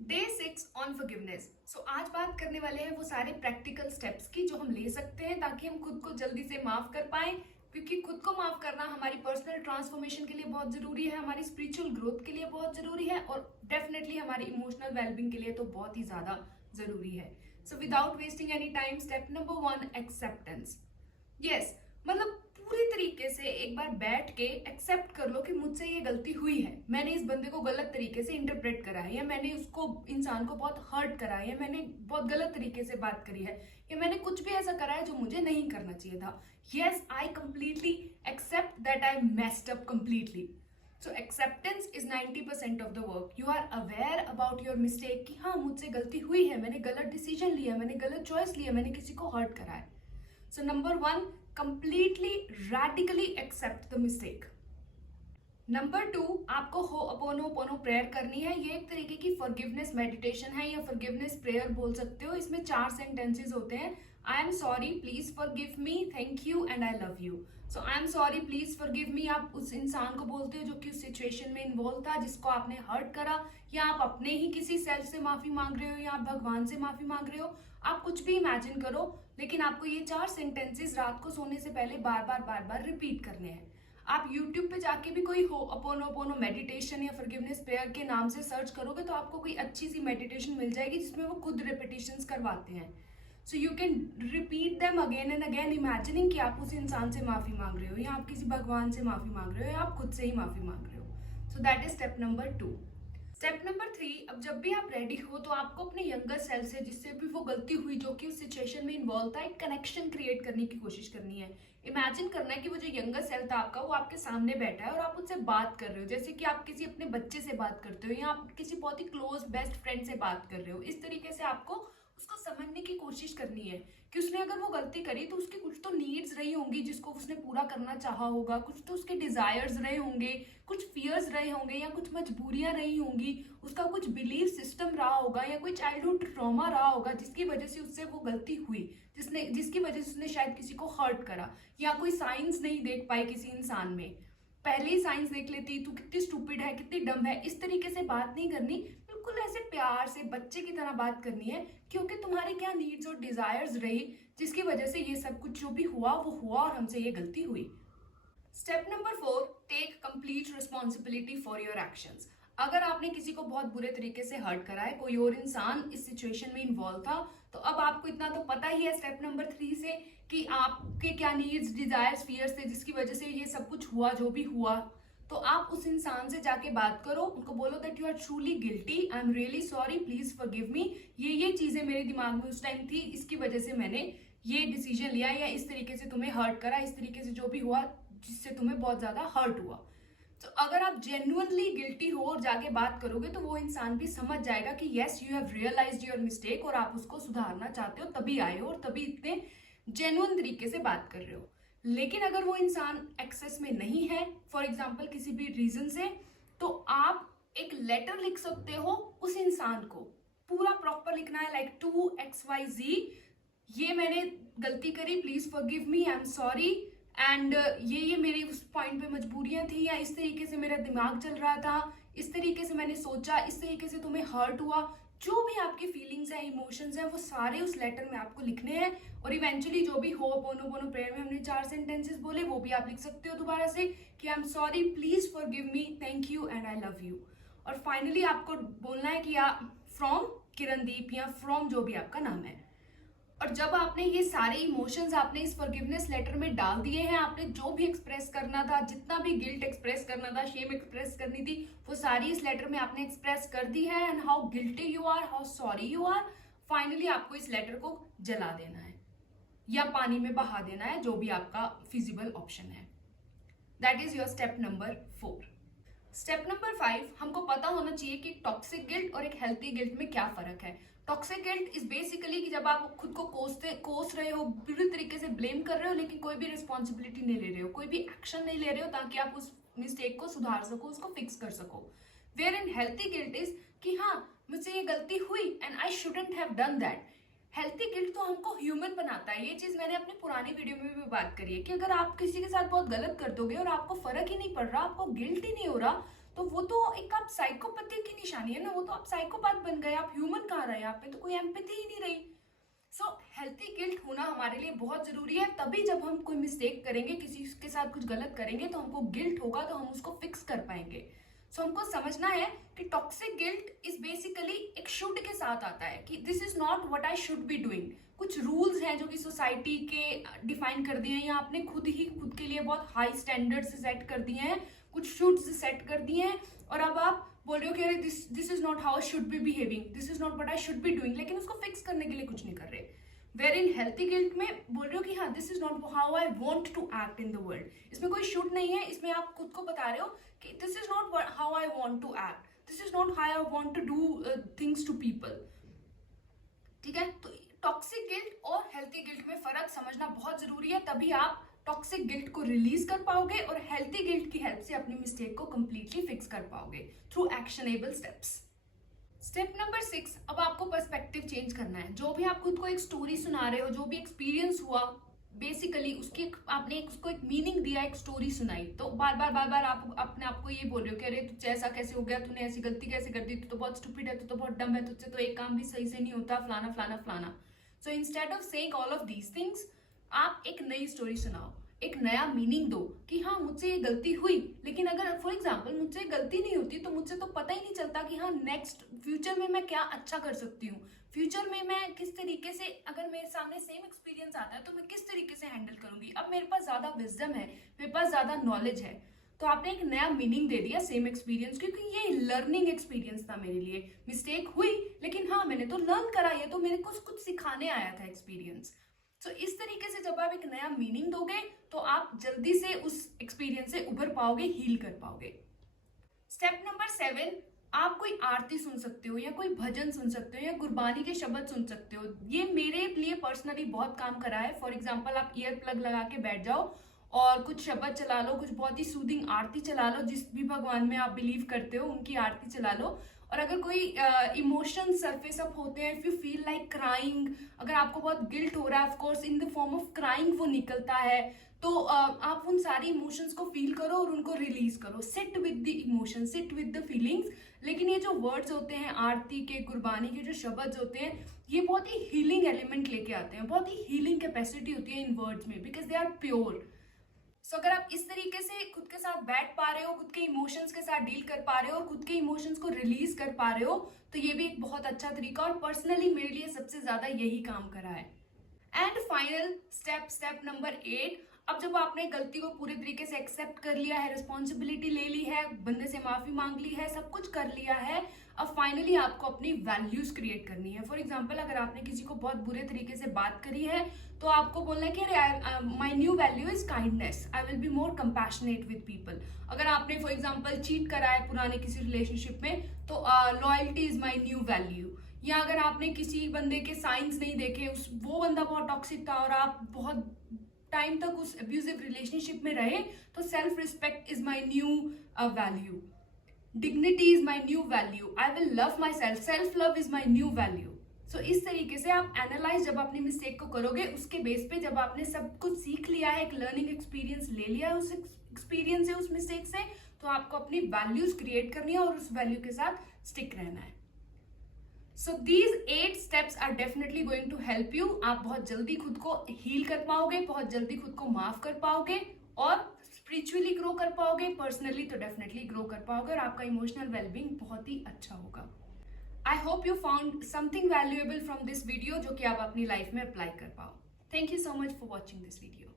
Day 6 on forgiveness. सो आज बात करने वाले हैं वो सारे प्रैक्टिकल स्टेप्स की जो हम ले सकते हैं ताकि हम खुद को जल्दी से माफ कर पाएं, क्योंकि खुद को माफ करना हमारी पर्सनल ट्रांसफॉर्मेशन के लिए बहुत जरूरी है, हमारी स्पिरिचुअल ग्रोथ के लिए बहुत जरूरी है और डेफिनेटली हमारी इमोशनल वेलबींग के लिए तो बहुत ही ज्यादा जरूरी है। So without wasting any time, step number 1, acceptance. Yes, मतलब पूरी तरीके से एक बार बैठ के एक्सेप्ट कर लो कि मुझसे ये गलती हुई है, मैंने इस बंदे को गलत तरीके से इंटरप्रेट करा है, या मैंने उसको इंसान को बहुत हर्ट करा है, या मैंने बहुत गलत तरीके से बात करी है, या मैंने कुछ भी ऐसा करा है जो मुझे नहीं करना चाहिए था। Yes, I completely accept that I messed up completely. So acceptance is 90% of the work. You are aware about your mistake कि हाँ, मुझसे गलती हुई है, मैंने गलत डिसीजन लिया, मैंने गलत चॉइस लिया, मैंने किसी को हर्ट करा है। So number 1, completely radically accept the mistake. Number 2, आपको हो'ओपोनोपोनो प्रेयर करनी है। ये एक तरीके की फॉरगिवनेस मेडिटेशन है या फॉरगिवनेस प्रेयर बोल सकते हो। इसमें 4 सेंटेंसेस होते हैं। I am sorry, please forgive me, thank you and I love you. So I am sorry, please forgive मी आप उस इंसान को बोलते हो जो कि उस सिचुएशन में इन्वॉल्व था, जिसको आपने हर्ट करा, या आप अपने ही किसी सेल्फ से माफी मांग रहे हो, या आप भगवान से माफी मांग रहे हो। आप कुछ भी इमेजिन करो, लेकिन आपको ये 4 सेंटेंसेस रात को सोने से पहले बार बार रिपीट करने हैं। आप YouTube पे जाके भी कोई हो'ओपोनोपोनो मेडिटेशन या फॉरगिवनेस प्रेयर के नाम से सर्च करोगे तो आपको कोई अच्छी सी मेडिटेशन मिल जाएगी जिसमें वो खुद रिपीटिशंस करवाते हैं। So you can repeat them again and again, imagining कि आप उस इंसान से माफी मांग रहे हो, या आप किसी भगवान से माफी मांग रहे हो, या आप खुद से ही माफी मांग रहे हो। So that is step number 2। Step number 3, अब जब भी आप रेडी हो तो आपको अपने यंगर सेल्फ से, जिससे भी वो गलती हुई, जो कि उस सिचुएशन में इन्वॉल्व था, एक कनेक्शन क्रिएट करने की कोशिश करनी है। इमेजिन करना है कि वो जो यंगर सेल्फ था आपका, वो आपके सामने बैठा है और आप उससे बात कर रहे हो, जैसे कि आप किसी अपने बच्चे से बात करते हो, या आप किसी बहुत ही क्लोज बेस्ट फ्रेंड से बात कर रहे हो। इस तरीके से आपको उसको समझने की कोशिश करनी है कि उसने अगर वो गलती करी तो उसकी कुछ तो नीड्स रही होंगी जिसको उसने पूरा करना चाहा होगा, कुछ तो उसके डिजायर्स रहे होंगे, कुछ फियर्स रहे होंगे, या कुछ मजबूरियां रही होंगी, उसका कुछ बिलीफ सिस्टम रहा होगा, या कोई चाइल्डहुड ट्रॉमा रहा होगा जिसकी वजह से उससे वो गलती हुई, जिसकी वजह से उसने शायद किसी को हर्ट करा, या कोई साइंस नहीं देख पाए किसी इंसान में, पहले ही साइंस देख लेती तू कितनी स्टूपिड है, कितनी डम है। इस तरीके से बात नहीं करनी, बिल्कुल ऐसे प्यार से बच्चे की तरह बात करनी है, क्योंकि तुम्हारे क्या नीड्स और डिजायर्स रही जिसकी वजह से ये सब कुछ जो भी हुआ वो हुआ और हमसे ये गलती हुई। Step number 4, take complete responsibility for your actions. अगर आपने किसी को बहुत बुरे तरीके से हर्ट करा है, कोई और इंसान इस सिचुएशन में इन्वॉल्व था, तो अब आपको इतना तो पता ही है स्टेप नंबर 3 से कि आपके क्या नीड्स, डिजायर्स, फियर्स थे जिसकी वजह से ये सब कुछ हुआ जो भी हुआ। तो आप उस इंसान से जाके बात करो, उनको बोलो that you are truly guilty, I am really sorry, please forgive me, ये चीजें मेरे दिमाग में उस टाइम थी, इसकी वजह से मैंने ये डिसीजन लिया, या इस तरीके से तुम्हें हर्ट करा, इस तरीके से जो भी हुआ जिससे तुम्हें बहुत ज्यादा हर्ट हुआ। तो अगर आप जेन्युइनली गिल्टी हो और जाके बात करोगे तो वो इंसान भी समझ जाएगा कि yes, you have realised your mistake और आप उसको सुधारना चाहते हो, तभी आए हो और तभी इतने जेन्युइन तरीके से बात कर रहे हो। लेकिन अगर वो इंसान एक्सेस में नहीं है, फॉर एग्जाम्पल किसी भी रीजन से, तो आप एक लेटर लिख सकते हो उस इंसान को, पूरा प्रॉपर लिखना है, लाइक टू XYZ, ये मैंने गलती करी, please forgive me, I am sorry, and ये मेरी उस पॉइंट पे मजबूरियां थी, या इस तरीके से मेरा दिमाग चल रहा था, इस तरीके से मैंने सोचा, इस तरीके से तुम्हें हर्ट हुआ। जो भी आपकी फीलिंग्स हैं, इमोशंस हैं, वो सारे उस लेटर में आपको लिखने हैं। और इवेंचुअली जो भी हो'ओपोनोपोनो प्रेयर में हमने 4 सेंटेंसेस बोले वो भी आप लिख सकते हो दोबारा से कि I am sorry, please forgive me, thank you and I love you. और फाइनली आपको बोलना है कि फ्रॉम किरणदीप, या फ्रॉम जो भी आपका नाम है। और जब आपने ये सारे इमोशंस आपने इस फॉरगिवनेस लेटर में डाल दिए हैं, आपने जो भी एक्सप्रेस करना था, जितना भी गिल्ट एक्सप्रेस करना था, शेम एक्सप्रेस करनी थी, वो सारी इस लेटर में आपने एक्सप्रेस कर दी है, and how guilty you are, how sorry you are. Finally आपको इस लेटर को जला देना है या पानी में बहा देना है, जो भी आपका फिजिबल ऑप्शन है। That is your step number 4। Step number 5, हमको पता होना चाहिए कि टॉक्सिक गिल्ट और एक हेल्थी गिल्ट में क्या फर्क है। टॉक्सिक गिल्ट इज बेसिकली कि जब आप खुद को कोस रहे हो, बुरी तरीके से ब्लेम कर रहे हो, लेकिन कोई भी रिस्पॉन्सिबिलिटी नहीं ले रहे हो, कोई भी एक्शन नहीं ले रहे हो ताकि आप उस मिस्टेक को सुधार सको, उसको फिक्स कर सको। Wherein healthy guilt is कि हाँ, मुझसे ये गलती हुई and I shouldn't have done that. Healthy guilt तो हमको ह्यूमन बनाता है। ये चीज मैंने अपनी पुरानी वीडियो में भी बात करी है कि अगर आप किसी के साथ बहुत गलत कर दोगे और आपको फर्क ही नहीं पड़ रहा, आपको गिल्ट ही नहीं हो रहा, तो वो तो एक आप साइकोपैथी की निशानी है ना, वो तो आप साइकोपैथ बन गए, आप ह्यूमन कहाँ रहे, आप में तो कोई एम्पैथी ही नहीं रही। सो हेल्थी गिल्ट होना हमारे लिए बहुत जरूरी है, तभी जब हम कोई मिस्टेक करेंगे, किसी के साथ कुछ गलत करेंगे तो हमको गिल्ट होगा, तो हम उसको फिक्स कर पाएंगे। सो हमको समझना है कि टॉक्सिक गिल्ट इज बेसिकली एक शुड के साथ आता है कि this is not what I should be doing. कुछ रूल्स हैं जो कि सोसाइटी के डिफाइन कर दिए हैं, या आपने खुद ही खुद के लिए बहुत हाई स्टैंडर्ड्स सेट कर दिए हैं, कुछ शुड्स सेट कर दिए हैं, और अब आप बोल रहे हो कि अरे this is not how I should be behaving, this is not what I should be doing, लेकिन उसको फिक्स करने के लिए कुछ नहीं कर रहे। वेर इन हेल्थी गिल्ट में बोल रहे हो कि हाँ this is not how I want to act in the world, इसमें कोई शुड नहीं है, इसमें आप खुद को बता रहे हो कि this is not how I want to act, this is not how I want to do things to people. ठीक है, तो टॉक्सिक गिल्ट और हेल्थी गिल्ट में फर्क समझना बहुत जरूरी है, तभी आप टॉक्सिक गिल्ट को रिलीज कर पाओगे और हेल्थी गिल्ट की हेल्प से अपनी मिस्टेक को कंप्लीटली फिक्स कर पाओगे through actionable steps. Step number 6, अब आपको पर्सपेक्टिव चेंज करना है। जो भी आप खुद को एक स्टोरी सुना रहे हो, जो भी एक्सपीरियंस हुआ, बेसिकली उसकी आपने उसको एक मीनिंग दिया, एक स्टोरी सुनाई, तो बार बार आप अपने आप को ये बोल रहे हो कि अरे तुझे ऐसा कैसे हो गया, तूने ऐसी गलती कैसे कर दी, तू तो बहुत स्टूपिड है, तू तो बहुत डम है, तुझसे तो एक काम भी सही से नहीं होता, फलाना फलाना फलाना। So instead of saying all of these things, आप एक नई स्टोरी सुनाओ, एक नया मीनिंग दो कि हाँ मुझसे ये गलती हुई, लेकिन अगर फॉर एग्जाम्पल मुझसे गलती नहीं होती तो मुझसे तो पता ही नहीं चलता कि हाँ नेक्स्ट फ्यूचर में मैं क्या अच्छा कर सकती हूँ, फ्यूचर में मैं किस तरीके से, अगर मेरे सामने सेम एक्सपीरियंस आता है तो मैं किस तरीके से हैंडल करूंगी। अब मेरे पास ज्यादा विजडम है, मेरे पास ज्यादा नॉलेज है, तो आपने एक नया मीनिंग दे दिया सेम एक्सपीरियंस, क्योंकि ये लर्निंग एक्सपीरियंस था मेरे लिए। मिस्टेक हुई लेकिन हाँ मैंने तो लर्न करा, ये तो मेरे को कुछ सिखाने आया था एक्सपीरियंस। सो इस तरीके से जब आप एक नया मीनिंग दोगे तो आप जल्दी से उस एक्सपीरियंस से उभर पाओगे, हील कर पाओगे। स्टेप नंबर 7, आप कोई आरती सुन सकते हो या कोई भजन सुन सकते हो या गुरबानी के शब्द सुन सकते हो। ये मेरे लिए पर्सनली बहुत काम करा है। फॉर एग्जाम्पल आप ईयर प्लग लगा के बैठ जाओ और कुछ शब्द चला लो, कुछ बहुत ही सूदिंग आरती चला लो, जिस भी भगवान में आप बिलीव करते हो उनकी आरती चला लो। और अगर कोई इमोशन सरफेस अप होते हैं, if you feel like crying, अगर आपको बहुत गिल्ट हो रहा है, of course in the form of crying वो निकलता है, तो आप उन सारी इमोशंस को फील करो और उनको रिलीज करो। Sit with the emotion, sit with the feelings. लेकिन ये जो वर्ड्स होते हैं आरती के, गुरबानी के जो शब्द होते हैं, ये बहुत ही हीलिंग एलिमेंट लेके आते हैं, बहुत ही हीलिंग कैपेसिटी होती है इन वर्ड्स में, बिकॉज दे आर प्योर। सो अगर आप इस तरीके से खुद के साथ बैठ पा रहे हो, खुद के इमोशंस के साथ डील कर पा रहे हो और खुद के इमोशंस को रिलीज कर पा रहे हो, तो ये भी एक बहुत अच्छा तरीका, और पर्सनली मेरे लिए सबसे ज्यादा यही काम करा है। And final step, step number 8, अब जब आपने गलती को पूरे तरीके से एक्सेप्ट कर लिया है, रिस्पॉन्सिबिलिटी ले ली है, बंदे से माफी मांग ली है, सब कुछ कर लिया है, अब फाइनली आपको अपनी वैल्यूज क्रिएट करनी है। फॉर एग्जाम्पल अगर आपने किसी को बहुत बुरे तरीके से बात करी है तो आपको बोलना है कि अरे माई new value is kindness, I will be more compassionate with people. अगर आपने फॉर एग्जाम्पल चीट करा है पुराने किसी रिलेशनशिप में, तो loyalty is my new value. या अगर आपने किसी बंदे के साइंस नहीं देखे, वो बंदा बहुत टॉक्सिक था और आप बहुत टाइम तक उस अब्यूजिव रिलेशनशिप में रहे, तो self respect is my new value, dignity is my new value, I will love myself, self love is my new value. So इस तरीके से आप एनालाइज जब अपनी मिस्टेक को करोगे, उसके बेस पे जब आपने सब कुछ सीख लिया है, एक लर्निंग एक्सपीरियंस ले लिया है उस एक्सपीरियंस से, उस मिस्टेक से, तो आपको अपनी वैल्यूज क्रिएट करनी है और उस वैल्यू के साथ स्टिक रहना है। So these 8 steps are definitely going to help you. आप बहुत जल्दी खुद को हील कर पाओगे, बहुत जल्दी खुद को माफ कर पाओगे और स्पिरिचुअली ग्रो कर पाओगे, पर्सनली तो डेफिनेटली ग्रो कर पाओगे और आपका इमोशनल वेलबींग बहुत ही अच्छा होगा। I hope you found something valuable from this video जो कि आप अपनी लाइफ में अप्लाई कर पाओ। Thank you so much for watching this video.